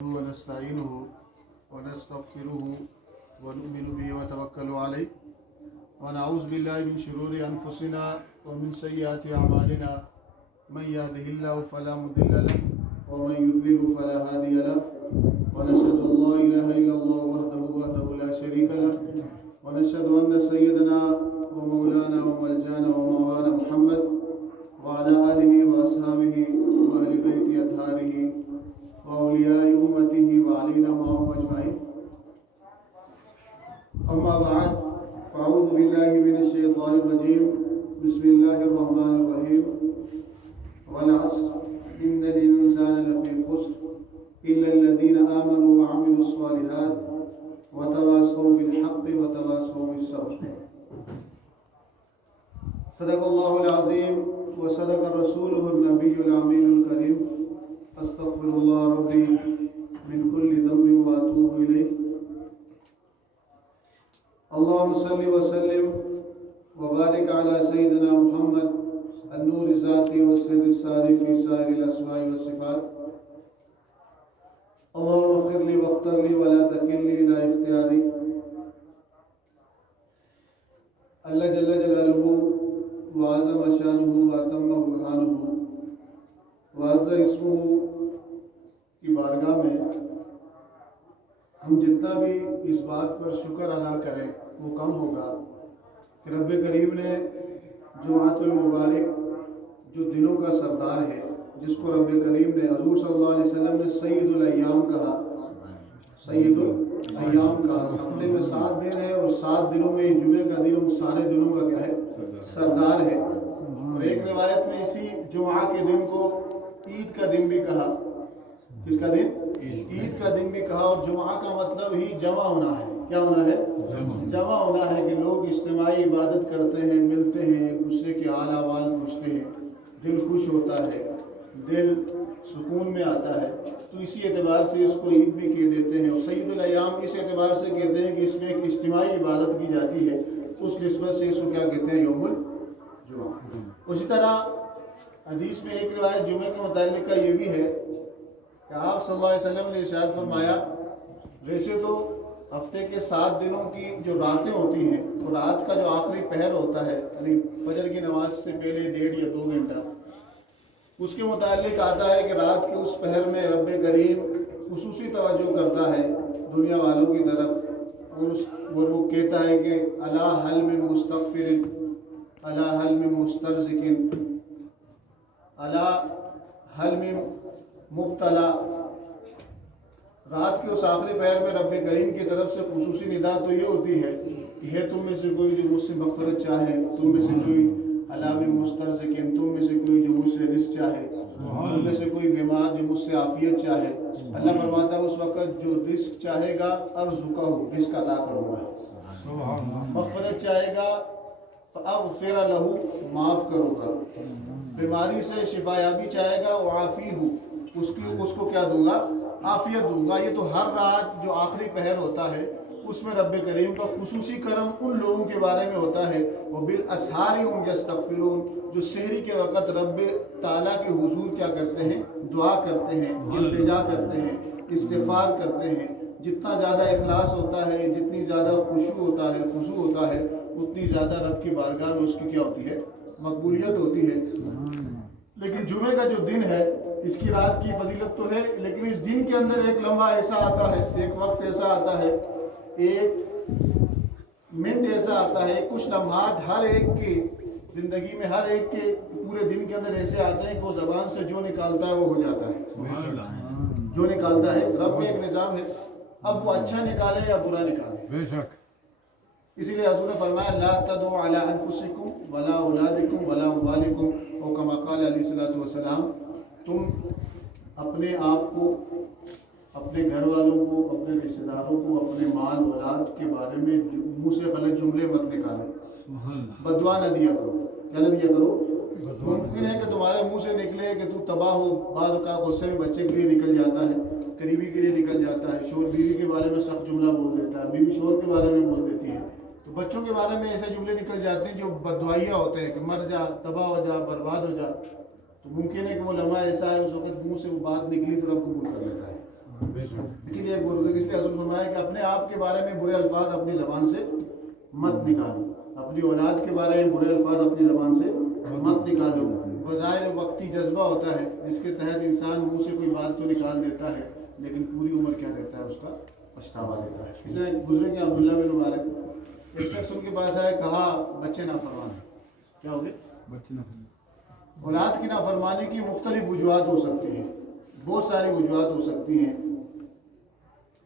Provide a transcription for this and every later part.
ونستعينه ونستغفره ونؤمن به ونتوكل عليه ونعوذ بالله من شرور أنفسنا ومن سيئات أعمالنا من يهده الله فلا مضل له ومن يضلل فلا هادي له ونشهد أن لا إله إلا الله وحده لا شريك له ونشهد أن سيدنا ومولانا وملجانا ومولانا محمد وعلى آله وأصحابه وأهل بيت أطهاره وأولياء أمته وعلينا معهم أجمعين. أما بعد فأعوذ بالله من الشيطان الرجيم. بسم الله الرحمن الرحيم. والعصر إن الإنسان لفي خسر إلا الذين آمنوا وعملوا الصالحات وتواصوا بالحق وتواصوا بالصبر. صدق الله العظيم وصدق رسوله النبي الأمين الكريم. استغفر الله ربي من كل ذنب واتوب إليه. اللهم صل وسلم وبارك على سيدنا محمد النور الذاتي والسر الساري في سائر الأسماء والصفات. اللهم اغفر لي واغفر لي ولا تكلني إلى اختياري. اللہ جل جلالہ وعظم شانہ واتم برہانہ وعز اسمہ کی بارگاہ میں ہم جتنا بھی اس بات پر شکر ادا کریں وہ کم ہوگا کہ رب کریم نے جمعۃ المبارک جو دنوں کا سردار ہے، جس کو رب کریم نے حضور صلی اللہ علیہ وسلم نے سید الایام کہا، سید الایام کہا. ہفتے میں 7 دن ہے اور 7 دنوں میں جمعے کا دن سارے دنوں کا کیا ہے؟ سردار ہے. اور ایک روایت میں اسی جمعہ کے دن کو عید کا دن بھی کہا. کس کا دن؟ عید کا دن بھی کہا. اور جمعہ کا مطلب ہی جمع ہونا ہے. کیا ہونا ہے؟ جمع ہونا ہے کہ لوگ اجتماعی عبادت کرتے ہیں، ملتے ہیں، ایک دوسرے کے حال احوال پوچھتے ہیں، دل خوش ہوتا ہے، دل سکون میں آتا ہے. تو اسی اعتبار سے اس کو عید بھی کہہ دیتے ہیں. اور سید الایام اس اعتبار سے کہتے ہیں کہ اس میں ایک اجتماعی عبادت کی جاتی ہے، اس نسبت سے اس کو کیا کہتے ہیں؟ یوم الجمعہ. اسی طرح حدیث میں ایک روایت جمعے کے متعلق کا یہ بھی ہے کہ آپ صلی اللہ علیہ وسلم نے ارشاد فرمایا، ویسے تو ہفتے کے 7 دنوں کی جو راتیں ہوتی ہیں، تو رات کا جو آخری پہر ہوتا ہے، یعنی فجر کی نماز سے پہلے 1.5 یا 2 گھنٹہ، اس کے متعلق آتا ہے کہ رات کے اس پہر میں رب کریم خصوصی توجہ کرتا ہے دنیا والوں کی طرف، اور وہ کہتا ہے کہ الا هل من مستغفر الا هل من مسترزق الا هل من مبتلا. رات کے اس آخری پہر میں رب کریم کی طرف سے خصوصی ندا تو یہ ہوتی ہے کہ ہے تم میں سے کوئی جو مجھ سے مغفرت چاہے، تم میں سے کوئی الا من مسترزق، تم میں سے کوئی جو مجھ سے رزق چاہے، تم میں سے کوئی بیمار جو مجھ سے عافیت چاہے. اللہ فرماتا ہے اس وقت جو رزق چاہے گا ارزقہ ہو، رزق عطا کروں گا. مغفرت چاہے گا فاغفر لہ، معاف کروں گا. بیماری سے شفا یابی چاہے گا وعافی ہو، اس کو کیا دوں گا؟ عافیت دوں گا. یہ تو ہر رات جو آخری پہر ہوتا ہے اس میں رب کریم کا خصوصی کرم ان لوگوں کے بارے میں ہوتا ہے وہ بالاسحار هم یستغفرون، جو سحری کے وقت رب تعالیٰ کے حضور کیا کرتے ہیں؟ دعا کرتے ہیں، التجا کرتے ہیں، استغفار کرتے ہیں. جتنا زیادہ اخلاص ہوتا ہے، جتنی زیادہ خشوع ہوتا ہے، خضوع ہوتا ہے، اتنی زیادہ رب کی بارگاہ میں اس کی کیا ہوتی ہے؟ مقبولیت ہوتی ہے. لیکن جمعے کا جو دن ہے، اس کی رات کی فضیلت تو ہے، لیکن اس دن کے اندر ایک لمحہ ایسا آتا ہے، ایک وقت ایسا آتا ہے، ایک منٹ ایسا آتا ہے، کچھ لمحات ہر ایک کی زندگی میں، ہر ایک کے پورے دن کے اندر ایسے آتے ہیں کہ وہ زبان سے جو نکالتا ہے وہ ہو جاتا ہے. جو نکالتا ہے رب کا ایک نظام ہے، اب وہ اچھا نکالے یا برا نکالے. بے شک. اسی لیے حضور نے فرمایا لا تدعوا علی انفسکم ولا اولادکم ولا اموالکم، او کما قال علیہ الصلوۃ والسلام، تم اپنے آپ کو، اپنے گھر والوں کو، اپنے رشتہ داروں کو، اپنے مال اولاد کے بارے میں منہ سے غلط جملے مت نکالیں، بددعا نہ دیا کرو. کیا نہ دیا کرو؟ ممکن ہے کہ تمہارے منہ سے نکلے کہ تو تباہ ہو. بعض اوقات غصے میں بچے کے لیے نکل جاتا ہے، قریبی کے لیے نکل جاتا ہے، شوہر بیوی کے بارے میں سخت جملہ بول دیتا ہے، بیوی شوہر کے بارے میں بول دیتی ہے. تو بچوں کے بارے میں ایسے جملے نکل جاتے ہیں جو بددعائیاں ہوتے ہیں کہ مر جا، تباہ ہو جا، برباد ہو جا. تو ممکن ہے کہ وہ لمحہ ایسا ہے اس وقت منہ سے وہ بات نکلی تو رب قبول کر لیتا ہے. اسی لیے حضور فرمایا کہ اپنے آپ کے بارے میں برے الفاظ اپنی زبان سے مت نکالو، اپنی اولاد کے بارے میں برے الفاظ اپنی زبان سے مت نکالو۔ بظاہر وقتی جذبہ ہوتا ہے جس کے تحت انسان منہ سے کوئی بات تو نکال دیتا ہے لیکن پوری عمر کیا رہتا ہے، اس کا پچھتاوا رہتا ہے۔ اس طرح گزرے کہ عبداللہ بن مبارک ایک شخص ان کے پاس آیا، کہا بچے نافرمان ہیں۔ کیا ہو گئے؟ بچے نافرمان۔ اولاد کی نافرمانی کی مختلف وجوہات ہو سکتی ہیں، بہت ساری وجوہات ہو سکتی ہیں۔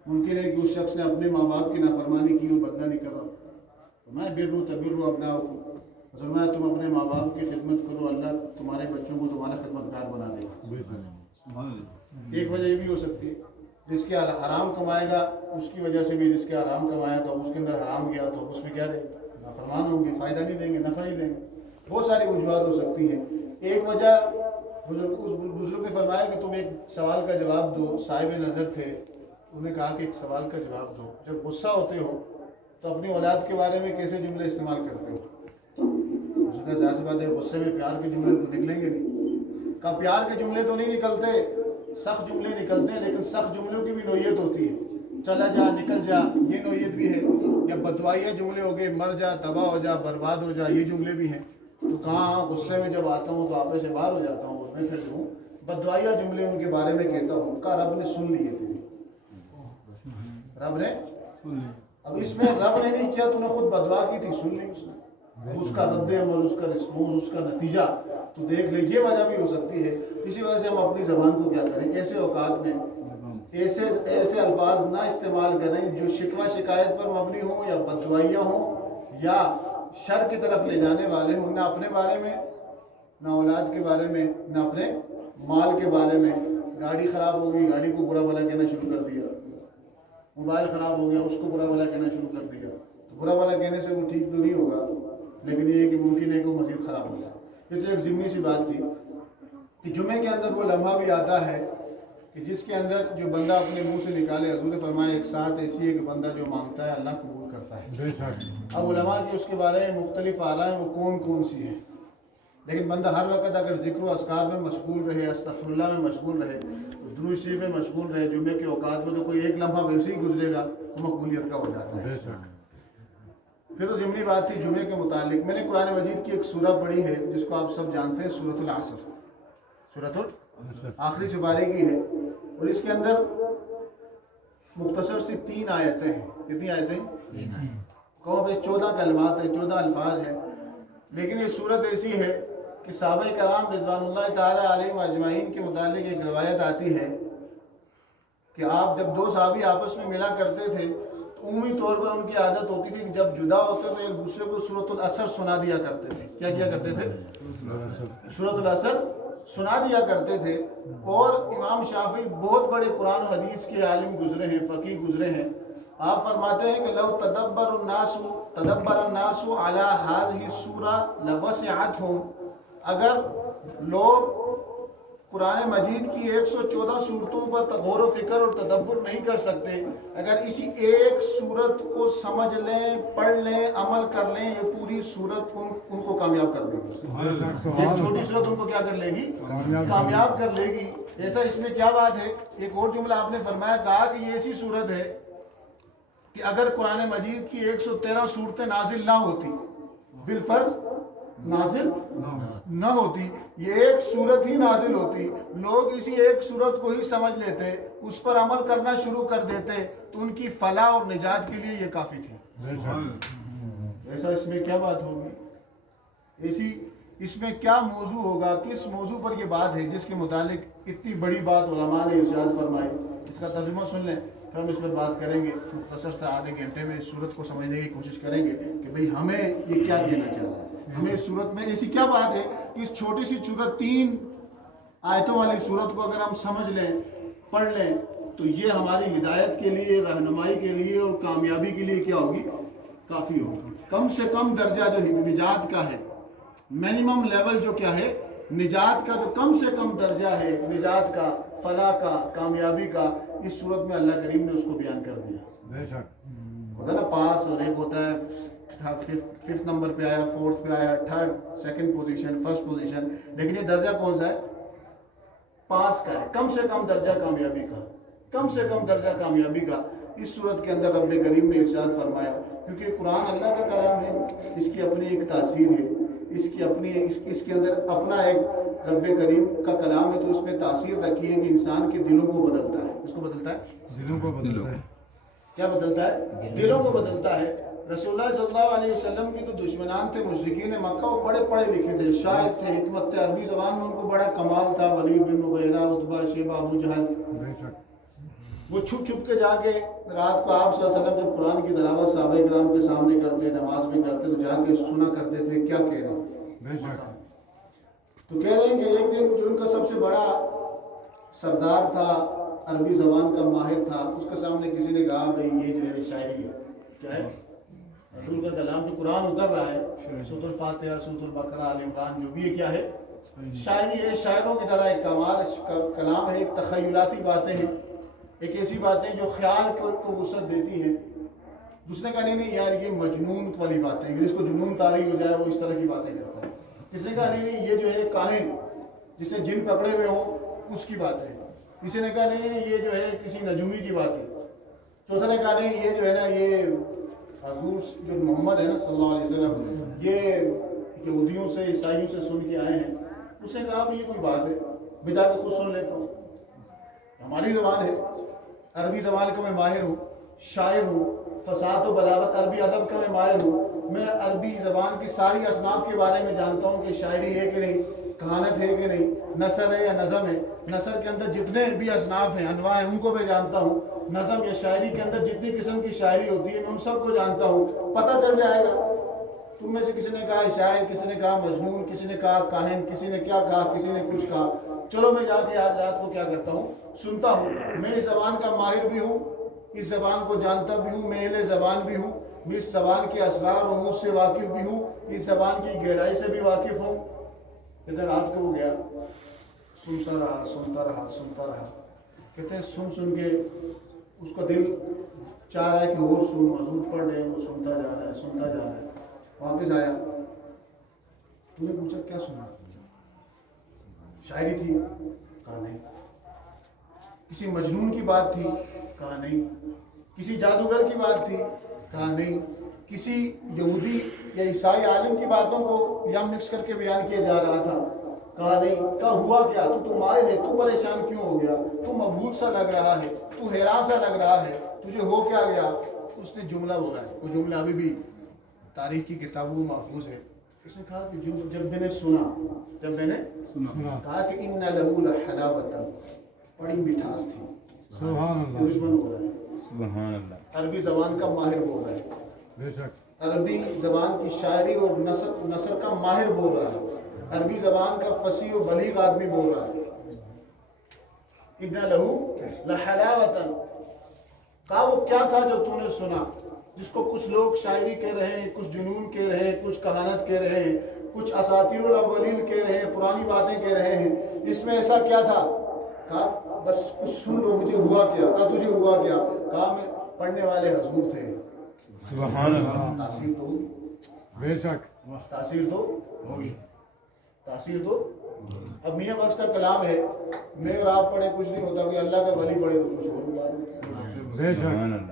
ممکن ہے کہ اس شخص نے اپنے ماں باپ کی نافرمانی کی، وہ بدلہ نہیں کر رہا، میں برو تبرو اپنا فرمایا تم اپنے ماں باپ کی خدمت کرو، اللہ تمہارے بچوں کو تمہارا خدمتگار بنا دے گا۔ ایک وجہ یہ بھی ہو سکتی ہے جس کے حرام کمائے گا اس کی وجہ سے بھی، جس کے حرام کمایا تو اس کے اندر حرام گیا تو اس میں کیا رہے گا؟ نافرمان ہوں گے، فائدہ نہیں دیں گے، نفع نہیں دیں گے۔ بہت ساری وجوہات ہو سکتی ہیں۔ ایک وجہ بزرگ نے فرمایا کہ تم ایک سوال کا جواب دو، صاحب نظر تھے، انہوں نے کہا کہ ایک سوال کا جواب دو، جب غصہ ہوتے ہو تو اپنی اولاد کے بارے میں کیسے جملے استعمال کرتے ہو؟ ظاہر سی بات ہے غصے میں پیار کے جملے تو نکلیں گے نہیں۔ کہا پیار کے جملے تو نہیں نکلتے، سخت جملے نکلتے ہیں، لیکن سخت جملوں کی بھی نوعیت ہوتی ہے۔ چلا جا، نکل جا، یہ نوعیت بھی ہے، یا بدوائیہ جملے ہو گئے، مر جا، تباہ ہو جا، برباد ہو جا، یہ جملے بھی ہیں۔ تو کہاں غصے میں جب آتا ہوں تو آپے سے باہر ہو جاتا ہوں، میں پھر ہوں بدوائیہ جملے ان کے بارے میں کہتا ہوں۔ کہا رب نے سن لی ہے تیری، رب نے سن لی۔ اب اس میں رب نے نہیں کیا، تو نے خود بدوا کی تھی، سن لی اس نے، اس کا رد عمل، اس کا رسپونس، اس کا نتیجہ تو دیکھ لے۔ یہ وجہ بھی ہو سکتی ہے۔ اسی وجہ سے ہم اپنی زبان کو کیا کریں، ایسے اوقات میں ایسے الفاظ نہ استعمال کریں جو شکوہ شکایت پر مبنی ہوں، یا بدوائیہ ہوں، یا شر کی طرف لے جانے والے ہوں، نہ اپنے بارے میں، نہ اولاد کے بارے میں، نہ اپنے مال کے بارے میں۔ گاڑی خراب ہو گئی، گاڑی کو برا بھلا کہنا شروع کر دیا، موبائل خراب ہو گیا، اس کو برا بھلا کہنا شروع کر دیا، تو برا بھلا کہنے سے وہ ٹھیک تو نہیں ہوگا، لیکن یہ ہے کہ ممکن ہے کہ وہ مزید خراب ہو جائے۔ یہ تو ایک ضمنی سی بات تھی کہ جمعے کے اندر وہ لمحہ بھی آتا ہے کہ جس کے اندر جو بندہ اپنے منہ سے نکالے، حضور نے فرمایا ایک ساتھ ایسی ہے کہ بندہ جو مانگتا ہے اللہ قبول کرتا ہے۔ اب علماء کی اس کے بارے میں مختلف آراء ہیں، وہ کون کون سی ہیں، لیکن بندہ ہر وقت اگر ذکر و اذکار میں مشغول رہے، استغفر اللہ میں مشغول رہے، درود شریف میں مشغول رہے، جمعے کے اوقات میں تو کوئی ایک لمحہ ویسے ہی گزرے گا تو مقبولیت کا ہو جاتا ہے۔ پھر تو ضمنی بات تھی جمعے کے متعلق، میں نے قرآن مجید کی ایک سورہ پڑھی ہے جس کو آپ سب جانتے ہیں، سورۃ العصر، سورۃ العصر آخری سپارے کی ہے، اور اس کے اندر مختصر سی 3 آیتیں ہیں۔ کتنی آیتیں؟ کہو بھائی 14 کلمات ہیں، 14 الفاظ ہیں، لیکن یہ صورت ایسی ہے کہ صحابہ کرام رضوان اللہ تعالیٰ علیہم اجمعین کے متعلق ایک روایت آتی ہے کہ آپ جب 2 صحابی آپس میں ملا کرتے تھے تو عمومی طور پر ان کی عادت ہوتی تھی کہ جب جدا ہوتے تو ایک دوسرے کو سورۃ العصر سنا دیا کرتے تھے۔ کیا کیا کرتے تھے؟ سورۃ العصر سنا دیا کرتے تھے۔ اور امام شافعی بہت بڑے قرآن و حدیث کے عالم گزرے ہیں، فقیہ گزرے ہیں۔ آپ فرماتے ہیں کہ لو تدبر الناس علی هذه السورة لوسعتهم، اگر لوگ قرآن مجید کی 114 صورتوں پر غور و فکر اور تدبر نہیں کر سکتے، اگر اسی ایک صورت کو سمجھ لیں، پڑھ لیں، عمل کر لیں، یہ پوری صورت ان کو کامیاب کر دے گی۔ ایک چھوٹی صورت ان کو کیا کر لے گی؟ کامیاب کر لے گی۔ ایسا اس میں کیا بات ہے؟ ایک اور جملہ آپ نے فرمایا، کہا کہ یہ ایسی صورت ہے کہ اگر قرآن مجید کی 113 صورتیں نازل نہ ہوتی، بالفرض نازل نہ ہوتی، یہ ایک صورت ہی نازل ہوتی، لوگ اسی ایک صورت کو ہی سمجھ لیتے، اس پر عمل کرنا شروع کر دیتے، تو ان کی فلاح اور نجات کے لیے یہ کافی تھی۔ ایسا اس میں کیا بات ہوگی؟ ایسی اس میں کیا موضوع ہوگا؟ کس موضوع پر یہ بات ہے جس کے متعلق اتنی بڑی بات علماء نے ارشاد فرمائی؟ اس کا ترجمہ سن لیں، پھر ہم اس پر بات کریں گے۔ مختصر سے آدھے گھنٹے میں اس صورت کو سمجھنے کی کوشش کریں گے کہ بھئی ہمیں یہ کیا کہنا چاہ رہا ہے، ہمیں اس صورت میں ایسی کیا بات ہے کہ اس چھوٹی سی صورت 3 آیتوں والی صورت کو اگر ہم سمجھ لیں، پڑھ لیں، تو یہ ہماری ہدایت کے لیے، رہنمائی کے لیے اور کامیابی کے لیے کیا ہوگی؟ کافی ہوگی۔ کم سے کم درجہ جو نجات کا ہے، منیمم لیول جو کیا ہے، نجات کا جو کم سے کم درجہ ہے، نجات کا، فلاح کا، کامیابی کا، اس صورت میں اللہ کریم نے اس کو بیان کر دیا۔ ہوتا ہے نا پاس، اور ایک ہوتا ہے 5th نمبر پہ آیا، 4th پہ آیا، 3rd، 2nd position, 1st position, لیکن یہ درجہ کون سا ہے؟ پاس کا ہے، کم سے کم درجہ کامیابی کا۔ کم سے کم درجہ کامیابی کا اس صورت کے اندر رب کریم نے ارشاد فرمایا، کیونکہ قرآن اللہ کا کلام ہے، اس کی اپنی ایک تاثیر ہے، اس کے اندر اپنا ایک رب کریم کا کلام ہے، تو اس میں تاثیر رکھی ہے کہ انسان کے دلوں کو بدلتا ہے۔ اس کو بدلتا ہے، دلوں کو بدلتا ہے۔ کیا بدلتا ہے؟ دلوں کو بدلتا ہے۔ رسول اللہ صلی اللہ علیہ وسلم کی تو دشمنان تھے مشرکین مکہ، وہ بڑے پڑھے لکھے تھے، شاعر تھے، حکمت تھے، عربی زبان میں ان کو بڑا کمال تھا، ولید بن مغیرہ، عتبہ، شیبہ، ابو جہل۔ وہ چھپ چھپ کے جا کے رات کو آپ صلی اللہ علیہ وسلم جب قرآن کی تلاوت صحابہ کرام کے سامنے کرتے، نماز میں کرتے، تو جا کے سنا کرتے تھے کیا کہہ رہے ہیں۔ تو کہہ رہے ہیں کہ ایک دن جو ان کا سب سے بڑا سردار تھا، عربی زبان کا ماہر تھا، اس کے سامنے کسی نے کہا بھئی یہ جو ہے شاعری ہے۔ کیا ہے؟ رسول کا کلام جو قرآن اتر رہا ہے، سورۃ الفاتحہ، سورۃ البقرہ، آل عمران، جو بھی ہے کیا ہے؟ شاعری ہے، شاعروں کی طرح ایک کمال کلام ہے، ایک تخیلاتی باتیں ہیں، ایک ایسی باتیں جو خیال کو وسعت دیتی ہیں۔ دوسرے کا نہیں یار یہ مجنون والی باتیں، جس کو جنون طاری ہو جائے وہ اس طرح کی باتیں کرتا ہے۔ کسی نے کہا نہیں یہ جو ہے کاہن جس نے جن پکڑے ہوئے ہوں اس کی بات ہے۔ کسی نے کہا نہیں یہ جو ہے کسی نجومی کی بات ہے۔ چوتھا نے کہا نہیں یہ جو ہے نا یہ حضور جو محمد ہے نا صلی اللہ علیہ وسلم، یہ یہودیوں سے عیسائیوں سے سن کے آئے ہیں۔ اس نے کہا یہ کوئی بات ہے، میں جا کے خود سن لیتا ہوں، ہماری زبان ہے، عربی زبان کا میں ماہر ہوں، شاعر ہوں، فصاحت و بلاغت عربی ادب کا میں ماہر ہوں، میں عربی زبان کی ساری اصناف کے بارے میں جانتا ہوں کہ شاعری ہے کہ نہیں، کہانت ہے کہ نہیں، نثر ہے یا نظم ہے، نثر کے اندر جتنے بھی اصناف ہیں، انواع ہیں، ان کو میں جانتا ہوں، نظم یا شاعری کے اندر جتنی قسم کی شاعری ہوتی ہے میں ان سب کو جانتا ہوں، پتہ چل جائے گا۔ تم میں سے کسی نے کہا شاعر، کسی نے کہا مجنون، کسی نے کہا کاہن، کسی نے کیا کہا، کسی نے کچھ کہا۔ چلو میں جا کے آج رات کو کیا کرتا ہوں، سنتا ہوں۔ میں اس زبان کا ماہر بھی ہوں، اس زبان کو جانتا بھی ہوں، میں اہل زبان بھی ہوں، میں اس زبان کے اسرار و رموز سے واقف بھی ہوں، اس زبان کی گہرائی سے بھی واقف ہوں۔ ادھر رات کو وہ گیا، سنتا رہا سنتا رہا سنتا رہا۔ کہتے ہیں سن کے اس کا دل چاہ رہا ہے کہ اور سن، حضور پڑھ رہے ہیں، وہ سنتا جا رہا ہے سنتا جا رہا ہے۔ واپس آیا، تم نے پوچھا کیا سنا؟ شاعری تھی؟ کہا نہیں۔ کسی مجنون کی بات تھی؟ کہا نہیں۔ کسی جادوگر کی بات تھی؟ کہا نہیں۔ کسی یہودی یا عیسائی عالم کی باتوں کو یا مکس کر کے بیان کیا جا رہا تھا؟ کہا نہیں۔ کہا ہوا کیا؟ تو مائل ہے، تو پریشان کیوں ہو گیا؟ تو مبہوت سا لگ رہا ہے، تو حیران سا لگ رہا ہے، تجھے ہو کیا گیا؟ اس نے جملہ بولا ہے، وہ جملہ ابھی بھی تاریخ کی کتابوں میں محفوظ ہے۔ اس نے کہا کہ جب میں نے سنا کہا کہ ان لہو لحلاوۃ، بڑی مٹھاس تھی۔ سبحان اللہ۔ دشمن بول رہا ہے، سبحان اللہ، عربی زبان کا ماہر بول رہا ہے، بے شک عربی زبان کی شاعری اور نثر کا ماہر بول رہا ہے، عربی زبان کا فصیح و بلیغ آدمی بول رہا ہے۔ ان لہو لحلاوۃ، کہا وہ کیا تھا جو تو نے سنا، جس کو کچھ لوگ شاعری کہہ رہے ہیں، کچھ جنون کہہ رہے ہیں، کچھ کہانت کہہ رہے ہیں، کچھ اساطیر الاولین کہہ رہے ہیں، پرانی باتیں کہہ رہے ہیں، اس میں ایسا کیا تھا؟ کہا بس کچھ سن لو، مجھے ہوا کیا؟ کہا تجھے ہوا کیا؟ کہا میں پڑھنے والے حضور تھے۔ سبحان اللہ۔ تاثیر تو ہوگی، بے شک تاثیر تو ہوگی، تاثیر تو۔ اب میاں بخش کا کلام ہے، میں اور آپ پڑھے کچھ نہیں ہوتا، کوئی اللہ کا ولی پڑھے تو کچھ اور بات ہے۔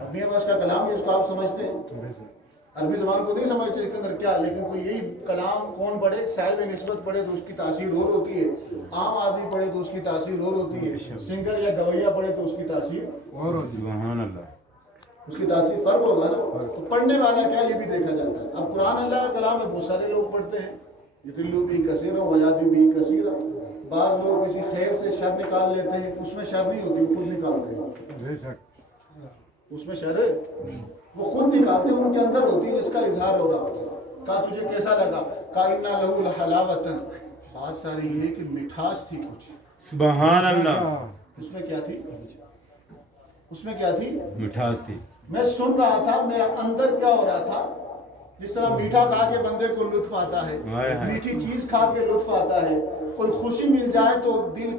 اب میاں بخش کا کلام ہے، اس کو آپ سمجھتے ہیں، عربی زبان کو نہیں سمجھتے اس کے اندر کیا، لیکن کوئی یہی کلام کون پڑھے، صاحب نسبت پڑھے تو اس کی تاثیر اور ہوتی ہے، عام آدمی پڑھے تو اس کی تاثیر اور ہوتی ہے، سنگر یا گویا پڑھے تو اس کی تاثیر اور ہوتی ہے۔ سبحان اللہ، اس کی تاثیر فرق ہوگا نا۔ تو پڑھنے والا کیا یہ بھی دیکھا جاتا ہے۔ اب قرآن اللہ کا کلام ہے، بہت سارے لوگ پڑھتے ہیں، یضلوا بھی کثیرا ویہدی بھی کثیرا۔ بعض لوگ کسی خیر سے شر نکال لیتے ہیں، اس میں شر نہیں ہوتی، وہ خود نکالتے ہیں، اس میں شر وہ خود نکالتے ہیں، ان کے اندر ہوتی ہے جس کا اظہار ہو رہا ہوتا ہے۔ کہا تجھے کیسا لگا؟ کہا ان لہو لحلاوۃ، بات ساری یہ ہے کہ مٹھاس تھی کچھ۔ سبحان اللہ۔ اس میں کیا تھی؟ اس میں کیا تھی؟ مٹھاس تھی۔ میں سن رہا تھا، میرا اندر کیا ہو رہا تھا، جس طرح میٹھا کھا کے بندے کو لطف آتا ہے، میٹھی چیز کھا کے لطف آتا ہے، کوئی خوشی مل جائے تو دل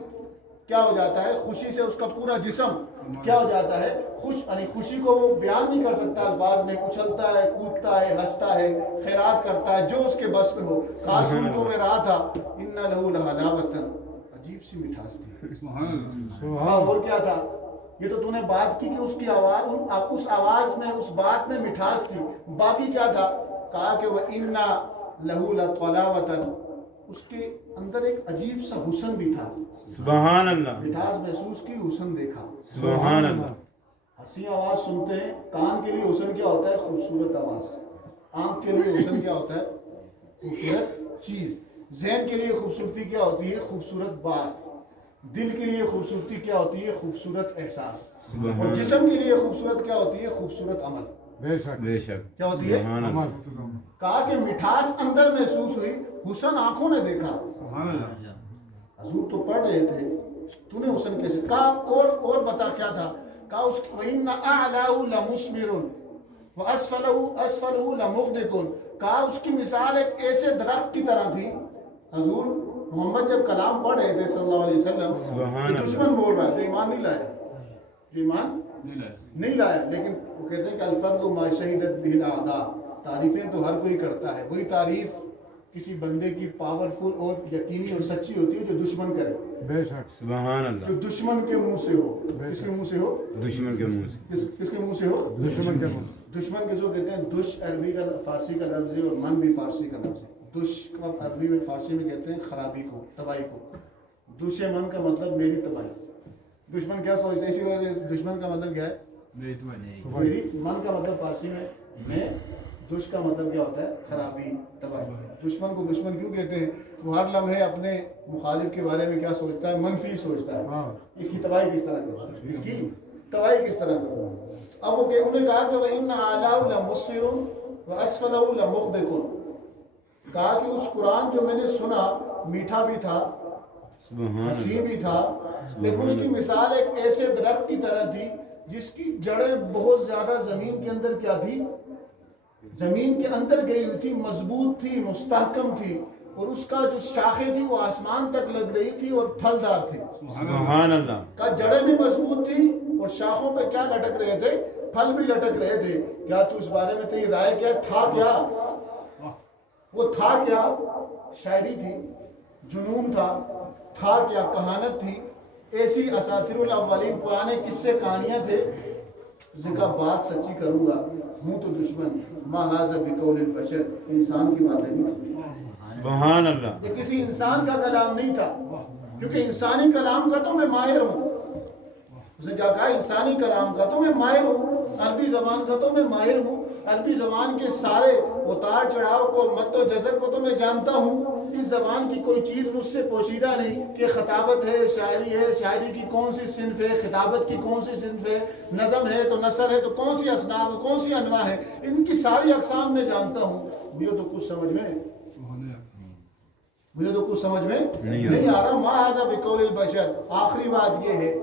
کیا ہو جاتا ہے، خوشی سے اس کا پورا جسم کیا ہو جاتا ہے، یعنی خوشی کو وہ بیان نہیں کر سکتا الفاظ میں، اچھلتا ہے، کودتا ہے، ہنستا ہے، خیرات کرتا ہے، جو اس کے بس میں ہو۔ خاص سن تو میں رہا تھا ان لہو لحلاوۃ، عجیب سی مٹھاس تھی۔ اور کیا تھا؟ یہ تو تو نے بات کی کہ اس کی آواز، اس آواز میں، اس بات میں مٹھاس تھی، باقی کیا تھا؟ کہا کہ وَإِنَّا لَهُ لَطَلَاوَةً، اس کے اندر ایک عجیب سا حسن بھی تھا. سبحان اللہ، مٹھاس محسوس کی، حسن دیکھا. سبحان اللہ. ہنسی آواز سنتے ہیں، کان کے لیے حسن کیا ہوتا ہے؟ خوبصورت آواز. آنکھ کے لیے حسن کیا ہوتا ہے؟ خوبصورت چیز. ذہن کے لیے خوبصورتی کیا ہوتی ہے؟ خوبصورت بات. دل کے لیے خوبصورتی کیا ہوتی ہے؟ خوبصورت احساس. اور جسم کے لیے خوبصورت کیا ہوتی ہے؟ خوبصورت عمل. بے شک کیا ہوتی ہے؟ کہا کہ مٹھاس اندر محسوس ہوئی، حسن آنکھوں نے دیکھا. حضور تو پڑھ رہے تھے، تو نے حسن کیسے کہا؟ اور بتا کیا تھا؟ کہا اس وَإِنَّ أَعْلَاهُ لَمُثْمِرٌ وَأَسْفَلَهُ لَمُغْدِقٌ. کہا اس کی مثال ایک ایسے درخت کی طرح تھی. حضور محمد جب کلام پڑھ رہے تھے صلی اللہ علیہ وسلم، تو دشمن بول رہا ہے، جو ایمان نہیں لایا، جو ایمان نہیں لایا. لیکن وہ کہتے ہیں کہ الفضل ما شہدت به الاعداء، تعریفیں تو ہر کوئی کرتا ہے. وہی تعریف کسی بندے کی پاورفل اور یقینی اور سچی ہوتی ہے جو دشمن کرے. بے شک سبحان اللہ. جو دشمن کے منہ سے ہو. کس کے منہ سے ہو؟ دشمن کے منہ سے. کس کے منہ سے ہو؟ دشمن کے منہ. دشمن کے جو کہتے ہیں، دش عربی کا فارسی کا لفظ ہے اور من بھی فارسی کا لفظ ہے. دش کا عربی میں فارسی میں کہتے ہیں خرابی کو، تباہی کو. دش من کا مطلب میری تباہی. دشمن کیا سوچتے ہیں؟ اسی وجہ سے دشمن کا مطلب کیا ہے؟ میری. من کا مطلب فارسی میں دش کا مطلب کیا ہوتا ہے؟ خرابی، تباہی. دشمن کو دشمن کیوں کہتے ہیں؟ وہ ہر لمحے اپنے مخالف کے بارے میں کیا سوچتا ہے؟ منفی سوچتا ہے. اس کی تباہی کس طرح کروں، اس کی تباہی کس طرح کروں. اب وہ انہوں نے کہا کہ وَإِنَّ أَعْلَاهُ لَمُثْمِرٌ وَأَسْفَلَهُ لَمُغْدِقٌ. کہا کہ اس قرآن جو میں نے سنا میٹھا بھی تھا، حسین بھی تھا، لیکن اس کی مثال ایک ایسے درخت کی طرح تھی جس کی جڑیں بہت زیادہ زمین کے اندر کیا تھی؟ زمین کے اندر گئی ہوئی تھی، مضبوط تھی، مستحکم تھی، اور اس کا جو شاخیں تھی وہ آسمان تک لگ رہی تھی اور پھلدار تھی. سبحان اللہ. کا جڑیں بھی مضبوط تھی اور شاخوں پہ کیا لٹک رہے تھے؟ پھل بھی لٹک رہے تھے. کیا تو اس بارے میں تیری رائے کیا تھا؟ کیا وہ تھا؟ کیا شاعری تھی، جنون تھا کیا کہانت تھی، ایسی اساطیر الاولین پرانے قصے کہانیاں تھے؟ اس نے کہا بات سچی کروں گا، ہوں تو دشمن. ما ھذا بقول البشر، انسان کی باتیں نہیں تھی. سبحان اللہ. یہ کسی انسان کا کلام نہیں تھا، کیونکہ انسانی کلام کا تو میں ماہر ہوں. اس نے کیا کہا؟ انسانی کلام کا تو میں ماہر ہوں، عربی زبان کا تو میں ماہر ہوں، عربی زبان کے سارے اتار چڑھاؤ کو، مد و جزر کو تو میں جانتا ہوں. اس زبان کی کوئی چیز مجھ سے پوشیدہ نہیں کہ خطابت ہے، شاعری ہے، شاعری کی کون سی صنف ہے، خطابت کی کون سی صنف ہے، نظم ہے تو نثر ہے تو کون سی اصناف ہے، کون سی انواع ہے، ان کی ساری اقسام میں جانتا ہوں. مجھے تو کچھ سمجھ میں نہیں آ رہا. ما ھذا بقول البشر. آخری بات یہ ہے،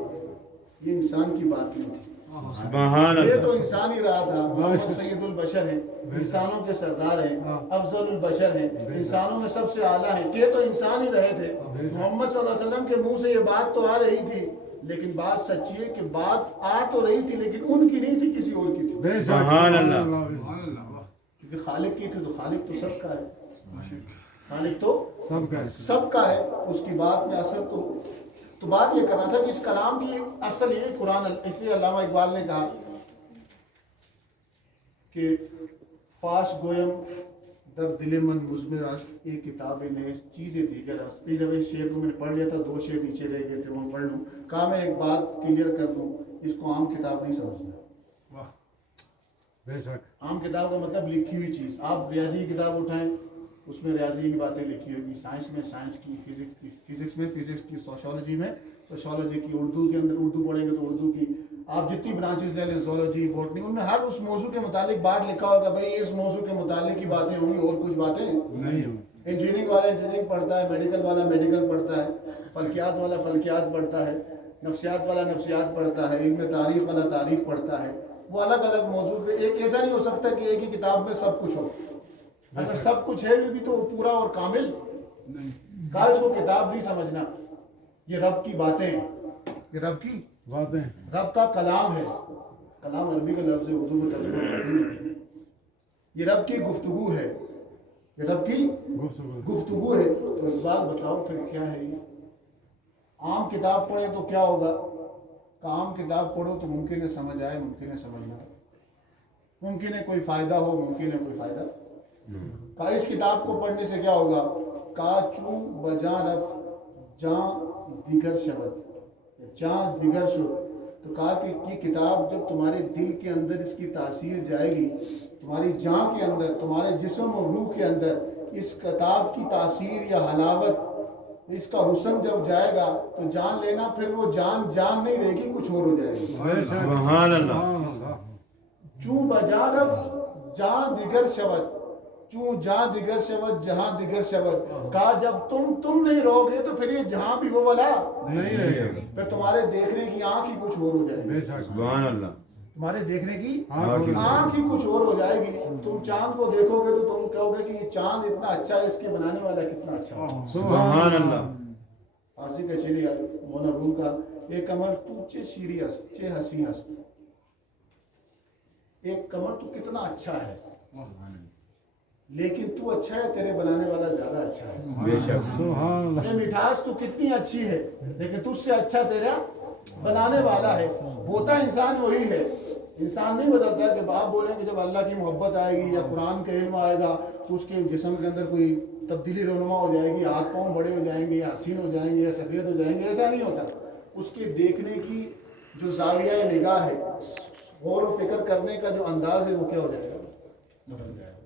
یہ انسان کی بات نہیں تھی. سبحان اللہ. یہ تو انسان ہی رہا تھا. محمد سید البشر ہیں، انسانوں کے سردار ہیں، افضل البشر ہیں، انسانوں میں سب سے اعلیٰ ہیں. یہ تو انسان ہی رہے تھے. محمد صلی اللہ علیہ وسلم کے منہ سے یہ بات تو آ رہی تھی، لیکن بات سچی ہے کہ بات آ تو رہی تھی لیکن ان کی نہیں تھی، کسی اور کی تھی. سبحان اللہ. کیونکہ خالق کی تھی تو خالق تو سب کا ہے، خالق تو سب کا ہے. اس کی بات میں اثر تو بات یہ کرنا تھا کہ اس کلام کی اصل یہ قرآن. اس لیے علامہ اقبال نے کہا کہ فاش گویم در دل من مضمر است، ایک کتاب نیز چیزیں دیگر است. پھر جب اس شعر کو میں نے پڑھ لیا تھا، 2 شعر نیچے رہ گئے تھے، وہ پڑھ لوں. کہا میں ایک بات کلیئر کر دوں، اس کو عام کتاب نہیں سمجھنا. عام کتاب کا مطلب لکھی ہوئی چیز. آپ ریاضی کی کتاب اٹھائیں، اس میں ریاضی کی باتیں لکھی ہوگی، سائنس میں سائنس کی، فزکس میں فزکس کی، سوشالوجی میں سوشالوجی کی، اردو کے اندر اردو پڑھیں گے تو اردو کی. آپ جتنی برانچز لے لیں، زولوجی، بوٹنی، ان میں ہر اس موضوع کے متعلق بات لکھا ہوگا. بھائی اس موضوع کے متعلق کی باتیں ہوں گی، اور کچھ باتیں نہیں ہوں. انجینئرنگ والا انجینئرنگ پڑھتا ہے، میڈیکل والا میڈیکل پڑھتا ہے، فلکیات والا فلکیات پڑھتا ہے، نفسیات والا نفسیات پڑھتا ہے، علم تاریخ والا تاریخ پڑھتا ہے. وہ الگ الگ موضوع پہ. ایسا نہیں ہو سکتا کہ ایک ہی کتاب میں سب کچھ ہو. اگر سب کچھ ہے بھی تو پورا اور کامل نہیں. اس کو کتاب نہیں سمجھنا. یہ رب کی باتیں ہیں، یہ رب کی باتیں، رب کا کلام ہے. کلام عربی کا لفظ ہے، اردو میں ترجمہ کرتے ہیں. یہ رب کی گفتگو ہے، یہ رب کی گفتگو ہے. تو اقبال بتاؤ پھر کیا ہے یہ؟ عام کتاب پڑھیں تو کیا ہوگا؟ کام کتاب پڑھو تو ممکن ہے سمجھ آئے، ممکن ہے سمجھ نہ آئے، ممکن ہے کوئی فائدہ ہو، ممکن ہے کوئی فائدہ۔ کہا اس کتاب کو پڑھنے سے کیا ہوگا؟ کہا چوں بجاں رف جاں دیگر شود، جاں دیگر شود، تو کہا کہ یہ کتاب جب تمہارے دل کے اندر اس کی تاثیر جائے گی، تمہاری جاں کے اندر، تمہارے جسم اور روح کے اندر اس کتاب کی تاثیر یا حلاوت، اس کا حسن جب جائے گا تو جان لینا پھر وہ جان جان نہیں رہے گی، کچھ اور ہو جائے گی۔ سبحان اللہ، چوں بجا رف جہاں دیگر شود، چوں جہاں دیگر شود جہاں دیگر شود، کہا جب تم نہیں رہو گے تو پھر یہ جہاں بھی وہ والا نہیں رہے گا۔ پھر تمہارے دیکھنے کی آنکھ ہی کچھ اور ہو جائے گی، سبحان اللہ، تمہارے دیکھنے کی آنکھ آنکھ ہی کچھ اور ہو جائے گی۔ تم چاند کو دیکھو گے تو تم کہو گے کہ یہ چاند اتنا اچھا ہے، اس کے بنانے والا کتنا اچھا ہے۔ سبحان اللہ، فارسی کا شعر ہے مولانا روم کا، ایک کمر تو چے شیری است چے حسی است، ایک کمر تو کتنا اچھا ہے لیکن تو اچھا ہے، تیرے بنانے والا زیادہ اچھا ہے۔ بے شک، یہ مٹھاس تو کتنی اچھی ہے لیکن تجھ سے اچھا تیرا بنانے والا ہے۔ ہوتا انسان وہی ہے، انسان نہیں بدلتا کہ آپ بولیں کہ جب اللہ کی محبت آئے گی یا قرآن کا علم آئے گا تو اس کے جسم کے اندر کوئی تبدیلی رونما ہو جائے گی، ہاتھ پاؤں بڑے ہو جائیں گے یا حسین ہو جائیں گے یا سفید ہو جائیں گے، ایسا نہیں ہوتا۔ اس کے دیکھنے کی جو زاویہ نگاہ ہے، غور و فکر کرنے کا جو انداز ہے، وہ کیا ہو جائے گا؟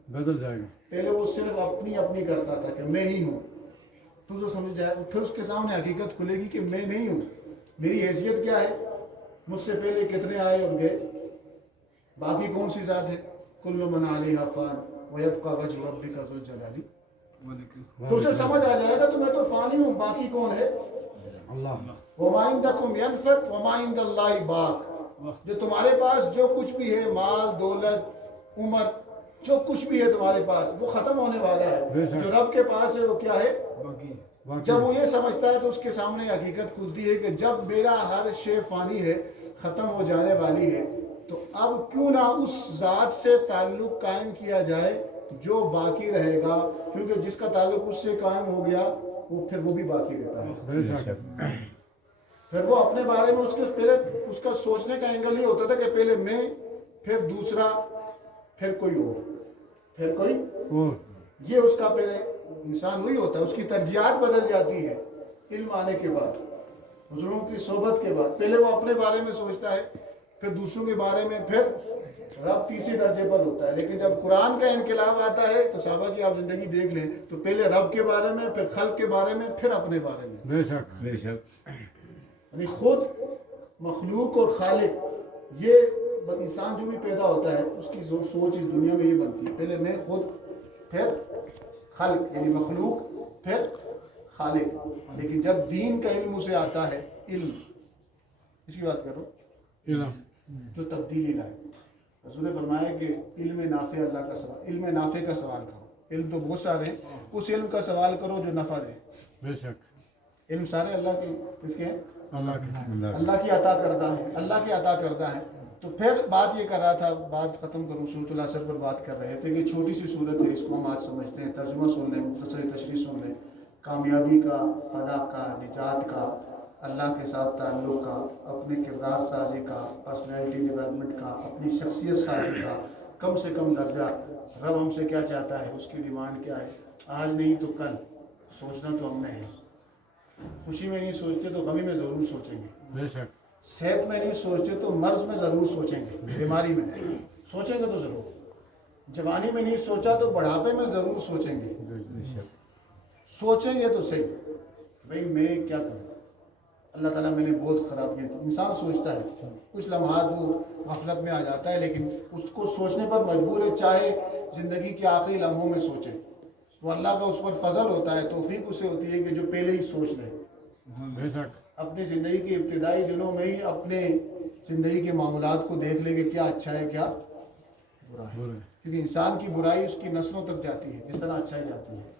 بدل جائے گا۔ پہلے وہ صرف اپنی اپنی کرتا تھا کہ میں ہی ہوں، تو جو سمجھ جائے پھر اس کے سامنے حقیقت کھلے گی کہ میں نہیں ہوں، میری حیثیت کیا ہے، مجھ سے پہلے کتنے آئے اور گئے، باقی کون سی ذات ہے؟ کل من علیہا فان ویبقى وجہ ربک ذو الجلال۔ تو اسے سمجھ آ جائے گا تو میں تو فانی ہوں، باقی کون ہے؟ اللہ۔ وما عندکم ینفد وما عند اللہ باق، جو تمہارے پاس جو کچھ بھی ہے، مال دولت عمر، جو کچھ بھی ہے تمہارے پاس وہ ختم ہونے والا ہے، جو رب کے پاس ہے وہ کیا ہے؟ جب وہ یہ سمجھتا ہے تو اس کے سامنے حقیقت کھلتی ہے کہ جب میرا ہر شے فانی ہے، ختم ہو جانے والی ہے، تو اب کیوں نہ اس ذات سے تعلق قائم کیا جائے جو باقی رہے گا، کیونکہ جس کا تعلق اس سے قائم ہو گیا وہ پھر وہ بھی باقی رہتا ہے۔ بے شک۔ پھر وہ اپنے بارے میں پہلے اس کا سوچنے کا اینگل یہ ہوتا تھا کہ پہلے میں، پھر دوسرا، پھر کوئی اور، پھر کوئی، یہ اس کا پہلے انسان وہی ہوتا ہے، اس کی ترجیحات بدل جاتی ہے علم آنے کے بعد، حضوروں کی صحبت کے بعد۔ پہلے وہ اپنے بارے میں سوچتا ہے، پھر دوسروں کے بارے میں، پھر رب تیسرے درجے پر ہوتا ہے۔ لیکن جب قرآن کا انقلاب آتا ہے تو صحابہ کی آپ زندگی دیکھ لیں تو پہلے رب کے بارے میں، پھر خلق کے بارے میں، پھر اپنے بارے میں، بے شک، بے شک، یعنی خود مخلوق اور خالق، یہ انسان جو بھی پیدا ہوتا ہے اس کی سوچ اس دنیا میں یہ بنتی ہے، پہلے میں خود، پھر خلق یعنی مخلوق، پھر خالق۔ لیکن جب دین کا علم اسے آتا ہے، علم اس کی بات کرو علم جو تبدیلی لائے، حضور نے فرمایا کہ علم نافع اللہ کا سوال، علم نافع کا سوال کرو۔ علم تو بہت سارے ہیں، اس علم کا سوال کرو جو نفع دے۔ بے شک، علم سارے اللہ کے کس کے ہیں؟ اللہ کے۔ اللہ کی عطا کردہ ہے، اللہ کی عطا کردہ ہے۔ تو پھر بات یہ کر رہا تھا، بات ختم کروں، سورۃ العصر پر بات کر رہے تھے کہ چھوٹی سی سورت ہے، اس کو ہم آج سمجھتے ہیں، ترجمہ سن لیں، مختصر تشریح سن لیں۔ کامیابی کا، فلاح کا، نجات کا، اللہ کے ساتھ تعلق کا، اپنے کردار سازی کا، پرسنالٹی ڈیولپمنٹ کا، اپنی شخصیت سازی کا، کم سے کم درجہ، رب ہم سے کیا چاہتا ہے، اس کی ڈیمانڈ کیا ہے، آج نہیں تو کل، سوچنا تو ہم نے ہے۔ خوشی میں نہیں سوچتے تو غمی میں ضرور سوچیں گے، بے شک، صحت میں نہیں سوچتے تو مرض میں ضرور سوچیں گے، بیماری میں سوچیں گے تو ضرور، جوانی میں نہیں سوچا تو بڑھاپے میں ضرور سوچیں گے، سوچیں گے تو صحیح بھئی میں کیا کروں، اللہ تعالیٰ میں نے بہت خرابیاں کی۔ انسان سوچتا ہے، کچھ لمحات وہ غفلت میں آ جاتا ہے لیکن اس کو سوچنے پر مجبور ہے، چاہے زندگی کے آخری لمحوں میں سوچے، وہ اللہ کا اس پر فضل ہوتا ہے، توفیق اسے ہوتی ہے کہ جو پہلے ہی سوچ لے، بے شک، اپنی زندگی کے ابتدائی دنوں میں ہی اپنے زندگی کے معاملات کو دیکھ لے کہ کیا اچھا ہے کیا برا ہے، کیونکہ انسان کی برائی اس کی نسلوں تک جاتی ہے جس طرح اچھائی جاتی ہے۔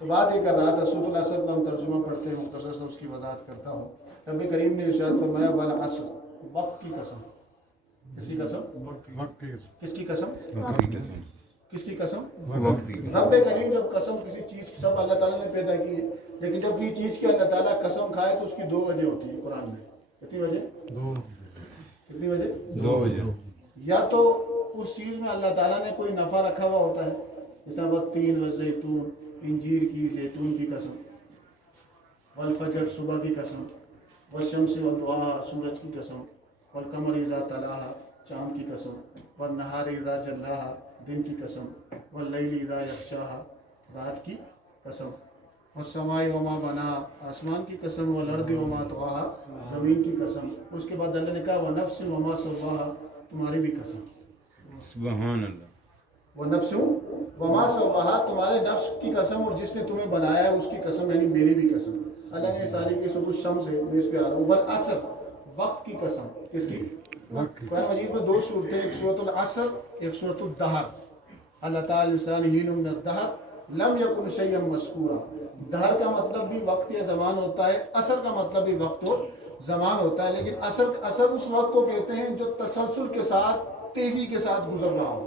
تو بات یہ کر رہا تھا، سورۃ العصر کا ہم ترجمہ پڑھتے ہیں، مختصر سے اس کی وضاحت کرتا ہوں۔ رب کریم نے ارشاد فرمایا والعصر، وقت کی قسم، کس کی قسم؟ وقت کی، کس کی قسم؟ کس کی قسم؟ وقت کی، رب کریم جب قسم کسی چیز کی، سب اللہ تعالیٰ نے پیدا کی ہے، لیکن جب کسی چیز کی اللہ تعالیٰ قسم کھائے تو اس کی دو وجہ ہوتی ہیں قرآن میں۔ کتنی بجے؟ 2 کتنی بجے؟ 2 بجے. یا تو اس چیز میں اللہ تعالیٰ نے کوئی نفع رکھا ہوا ہوتا ہے، جس طرح والتین والزیتون، انجیر کی، زیتون کی قسم، والفجر صبح کی قسم، والشمس والضحیٰ سورج کی قسم، والقمر اذا تلاہا چاند کی قسم، والنہار اذا جلاہا دن کی قسم، واللیل اذا یغشاہا رات کی قسم، والسماء وما بناہا آسمان کی قسم، والارض وما طحاہا زمین کی قسم. اس کے بعد اللہ نے کہا ونفس وما سواہا تمہاری بھی قسم. سبحان اللہ. ونفس وما سواہا تمہارے نفس کی قسم اور جس نے تمہیں بنایا ہے اس کی قسم، یعنی میری بھی قسم. اللہ نے ساری کی سورۃ الشمس ہے، میں اس پہ آ رہا ہوں. والعصر وقت کی قسم. کس کی؟ قرآن مجید میں 2 صورتیں، ایک سورۃ العصر ایک سورۃ الدہر. اللہ تعالی انسان حین من الدہر لم یکن شیئا مذکورا. دہر کا مطلب بھی وقت یا زمان ہوتا ہے، عصر کا مطلب بھی وقت اور زمان ہوتا ہے، لیکن عصر اس وقت کو کہتے ہیں جو تسلسل کے ساتھ تیزی کے ساتھ گزر رہا ہو.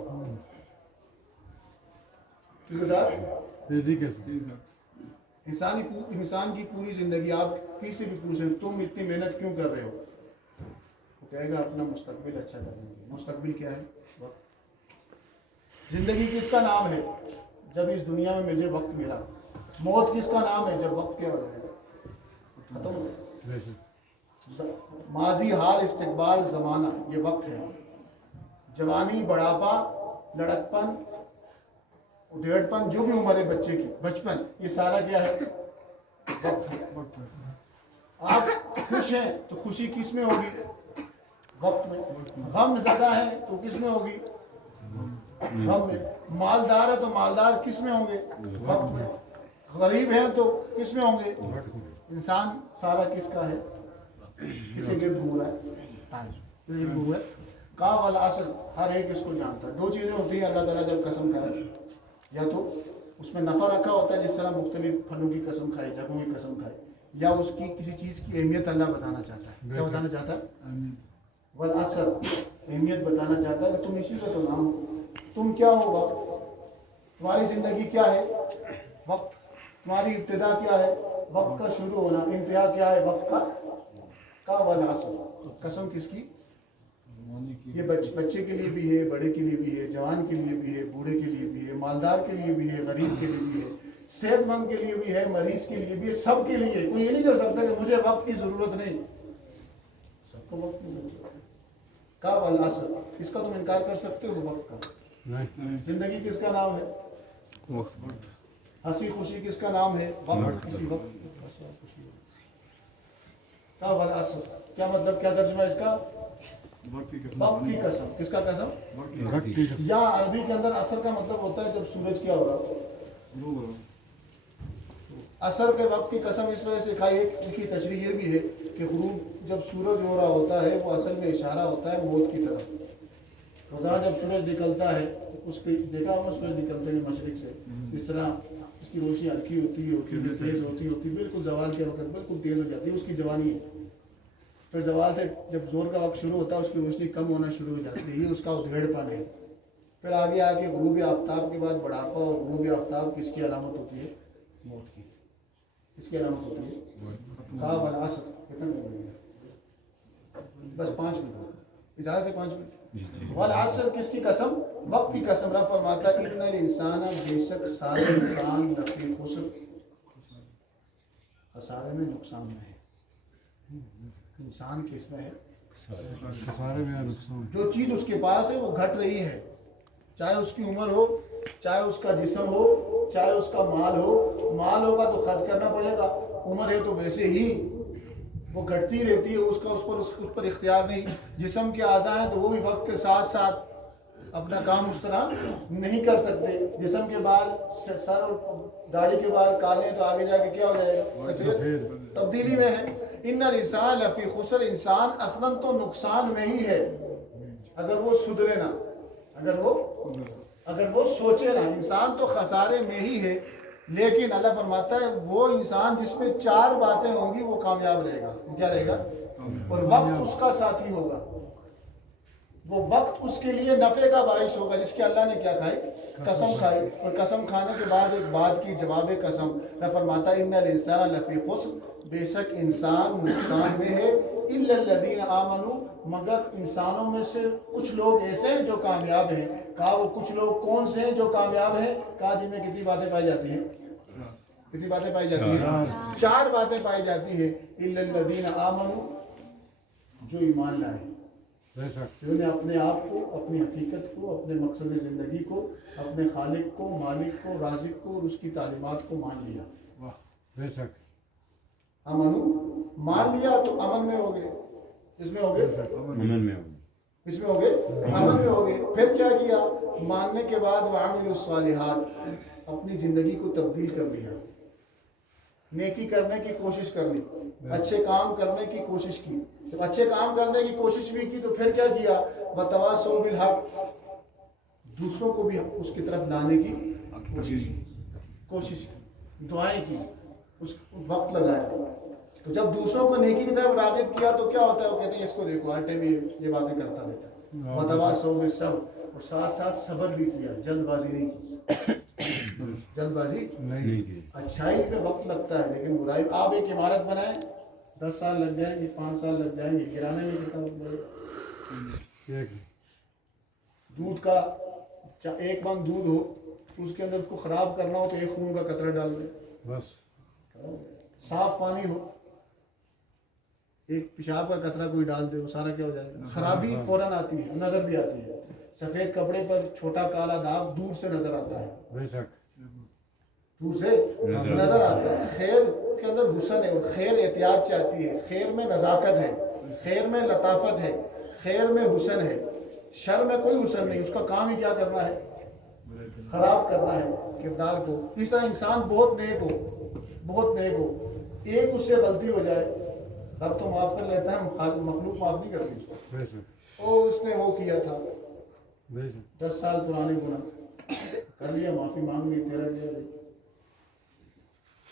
اس کے ساتھ تیزی کے ساتھ انسان کی پوری زندگی آپ کسی سے بھی پوچھیں تم اتنی محنت کیوں کر رہے ہو، وہ کہے گا اپنا مستقبل اچھا کرنے کے لیے. مستقبل کیا ہے؟ وقت. زندگی کس کا نام ہے؟ جب اس دنیا میں مجھے وقت ملا. موت کس کا نام ہے؟ جب وقت کیا ہو جائے گا، ختم ہو جائے. ماضی حال استقبال زمانہ یہ وقت ہے. جوانی بڑھاپا لڑکپن ادھیڑ پن جو بھی عمر ہے بچے کی، بچپن، یہ سارا کیا ہے؟ وقت ہے. آپ خوش ہیں تو خوشی کس میں ہوگی؟ وقت میں. غم زدہ ہے تو کس میں ہوگی؟ غم میں. مالدار ہے تو مالدار کس میں ہوں گے؟ وقت میں. غریب ہیں تو کس میں ہوں گے؟ انسان سارا کس کا ہے؟ کسی گرد گھوم رہا ہے. کہا والعصر ہر ایک اس کو جانتا ہے. 2 چیزیں ہوتی ہیں اللہ تعالیٰ جب قسم کھائے، یا تو اس میں نفع رکھا ہوتا ہے جس طرح مختلف پھلوں کی قسم کھائے، جگہوں کی قسم کھائے، یا اس کی کسی چیز کی اہمیت اللہ بتانا چاہتا ہے. کیا بتانا چاہتا ہے؟ والعصر اہمیت بتانا چاہتا ہے کہ تم اسی کا تو نام ہو. تم کیا ہو؟ وقت. تمہاری زندگی کیا ہے؟ وقت. تمہاری ابتدا کیا ہے؟ وقت کا شروع ہونا. انتہا کیا ہے؟ وقت کا والعصر. قسم کس کی؟ یہ بچے کے لیے بھی ہے، بڑے کے لیے بھی ہے، جوان کے لیے بھی ہے، بوڑھے کے لیے بھی ہے، مالدار کے لیے بھی ہے، غریب کے لیے بھی ہے، صحت مند کے لیے بھی ہے، مریض کے لیے بھی ہے، سب کے لیے. کوئی یہ نہیں کر سکتا کہ مجھے وقت کی ضرورت نہیں. سب کو وقت کی ضرورت ہے. کا والعصر اس کا تم انکار کر سکتے ہو؟ وقت کا. زندگی کس کا نام ہے؟ ہنسی خوشی کس کا نام ہے؟ وقت. کسی وقت خوشی. کا والعصر کیا مطلب، کیا ترجمہ اس کا؟ وقت کی قسم. کس کا قسم؟ یا عربی کے اندر عصر کا مطلب ہوتا ہے جب سورج کیا ہوگا. عصر کے وقت کی قسم اس وجہ سے کھائی. ایک کی تشریح یہ بھی ہے کہ غروب جب سورج ہو رہا ہوتا ہے وہ اصل میں اشارہ ہوتا ہے موت کی طرف. خدا جب سورج نکلتا ہے اس پہ دیکھا ہوگا، سورج نکلتے ہیں مشرق سے، اس طرح اس کی روشنی ہلکی ہوتی ہے تیز ہوتی بالکل زوال کے وقت بالکل تیز ہو جاتی ہے. اس کی جوانی ہے. پھر زوال سے جب زور کا وقت شروع ہوتا ہے اس کی روشنی کم ہونا شروع ہو جاتی ہے. یہ اس کا ادھیڑ پن ہے. پھر آگے آ کے غروب آفتاب کے بعد بڑھاپا، اور غروب آفتاب کس کی علامت ہوتی ہے؟ موت کی. کس کی علامت ہوتی ہے؟ کا والعصر. کتنا بس 5 منٹ اجازت ہے؟ 5 منٹ. والعصر کس کی قسم؟ وقت کی قسم. رب فرماتا ہے ان الانسان بے شک سارے انسان لفی خسر خسارے میں، نقصان میں ہے. انسان کس میں ہے؟ خسارے میں نقصان. جو چیز اس کے پاس ہے وہ گھٹ رہی ہے، چاہے اس کی عمر ہو، چاہے اس کا جسم ہو، چاہے اس کا مال ہو. مال ہوگا تو خرچ کرنا پڑے گا، عمر ہے تو ویسے ہی وہ گھٹتی رہتی ہے. اس پر اختیار نہیں. جسم کے اعضاء ہیں تو وہ بھی وقت کے ساتھ ساتھ اپنا کام اس طرح نہیں کر سکتے. جسم کے بال، سر اور داڑھی کے بال کالے ہیں تو آگے جا کے کیا ہو جائے گا؟ سفید. تبدیلی میں ہے. ان الانسان لفی خسر. انسان اصلاً تو نقصان میں ہی ہے اگر وہ سدھرے نہ، اگر وہ سوچے نہ. انسان تو خسارے میں ہی ہے، لیکن اللہ فرماتا ہے وہ انسان جس میں 4 باتیں ہوں گی وہ کامیاب رہے گا. کیا رہے گا؟ اور وقت اس کا ساتھی ہوگا. وہ وقت اس کے لیے نفع کا باعث ہوگا، جس کے اللہ نے کیا کھائی؟ قسم کھائی. اور قسم کھانے کے بعد ایک بات کی جواب قسم. اللہ فرماتا ہے ان الانسان لفی خسر. بے شک انسان نقصان میں ہے، الا الذین آمنوا مگر انسانوں میں سے کچھ لوگ ایسے ہیں جو کامیاب ہیں. کہا وہ کچھ لوگ کون سے ہیں جو کامیاب ہیں؟ کہا جن میں کتنی باتیں پائی جاتی ہیں؟ کتنی باتیں پائی جاتی ہیں؟ 4 باتیں پائی جاتی ہیں. الا الذین آمنوا جو ایمان لائے، بے شک جنہوں نے اپنے آپ کو، اپنی حقیقت کو، اپنے مقصد زندگی کو، اپنے خالق کو، مالک کو، رازق کو اور اس کی تعلیمات کو مان لیا. بے شک امنو مان لیا تو امن میں ہو گئے. اس میں ہو گئے، امن میں ہوگی. اس میں ہو گئے، امن میں ہو گئے. پھر کیا کیا؟ ماننے کے بعد وعملوا الصالحات اپنی زندگی کو تبدیل کر لیا، نیکی کرنے کی کوشش کر لی، اچھے کام کرنے کی کوشش کی. جب اچھے کام کرنے کی کوشش بھی کی تو پھر کیا کیا؟ وتواصوا بالحق دوسروں کو بھی اس کی طرف لانے کی کوشش کی، دعائیں کی، اس وقت لگایا. تو جب دوسروں کو نیکی کی طرف راغب کیا تو کیا ہوتا ہے؟ وہ کہتے ہیں اس کو دیکھو ہر ٹائم یہ باتیں کرتا رہتا ہے. وتواصوا بالصبر اور ساتھ ساتھ صبر بھی کیا، جلد بازی نہیں کی. جلد بازی نہیں کی. اچھائی پہ وقت لگتا ہے لیکن برائی. آپ ایک عمارت بنائیں 10 سال لگ جائیں گے، 5 سال لگ جائیں گے، گرانے میں کتنا وقت لگے گا؟ ایک دودھ کا 1 من دودھ ہو اس کے اندر اس کو خراب کرنا ہو تو 1 خون کا قطرہ ڈال دیں. بس صاف پانی ہو 1 پیشاب کا قطرہ کوئی ڈال دے وہ سارا کیا ہو جائے گا؟ خرابی فوراً آتی ہے، نظر بھی آتی ہے. سفید کپڑے پر چھوٹا کالا داغ دور سے نظر آتا ہے، بے شک دور سے نظر آتا ہے. خیر کے اندر حسن ہے اور خیر احتیاط چاہتی ہے. خیر میں نزاکت ہے، خیر میں لطافت ہے، خیر میں حسن ہے. شر میں کوئی حسن نہیں، اس کا کام ہی کیا کرنا ہے؟ خراب کرنا ہے کردار کو. اس طرح انسان بہت نیک ہو، بہت نیک ہو، ایک اس سے غلطی ہو جائے رب تو معاف کر لیتا ہے، مخلوق معاف نہیں کرتی اس کو. بے شک او اس نے وہ کیا تھا بے شک 10 سال پرانے گناہ کر لیا، معافی مانگ لی، تیرا لیا.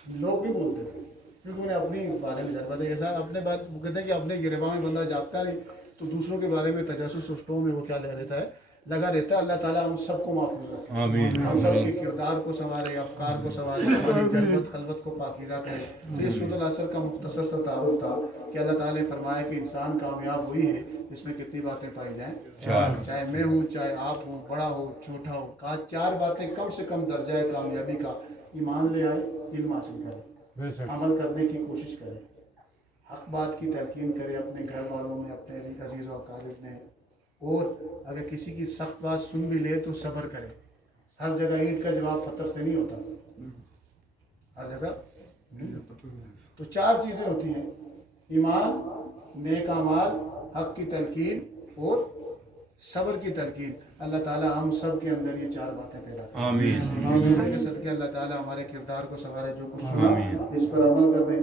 لوگ بھی بولتے ہیں کیونکہ انہیں اپنی بارے میں جانتا ہے. ایسا اپنے بات وہ کہتے ہیں کہ اپنے گربا میں بندہ جاگتا نہیں تو دوسروں کے بارے میں تجسس سسٹوں میں وہ کیا لے رہتا ہے، لگا رہتا ہے. اللہ تعالیٰ ہم سب کو محفوظ رکھے، آمین. ہم سب کے کردار کو سنوارے، افکار کو سنوارے، ہماری جلوت خلوت کو پاکیزہ کرے. تو یہ سورۃ العصر کا مختصر سا تعارف تھا کہ اللہ تعالیٰ نے فرمایا کہ انسان کامیاب وہی ہے جس میں کتنی باتیں پائی جائیں؟ 4. چاہے میں ہوں، چاہے آپ ہوں، بڑا ہو چھوٹا ہو. کہا 4 باتیں کم سے کم درجہ کامیابی کا. ایمان لے آئے، علم حاصل کرے، بے شک عمل کرنے کی کوشش کرے، حق بات کی تلقین کرے اپنے گھر والوں میں، اپنے عزیز و اقارب میں. اور اگر کسی کی سخت بات سن بھی لے تو صبر کرے. ہر جگہ اینٹ کا جواب پتھر سے نہیں ہوتا، ہر جگہ. تو 4 چیزیں ہوتی ہیں: ایمان، نیک اعمال، حق کی تلقین اور صبر کی تلقین. اللہ تعالیٰ ہم سب کے اندر یہ 4 باتیں پیدا کریں. آمین. کے صدقے اللہ تعالیٰ ہمارے کردار کو سنوارے، جو کچھ سنا آمین. اس پر عمل کر دیں.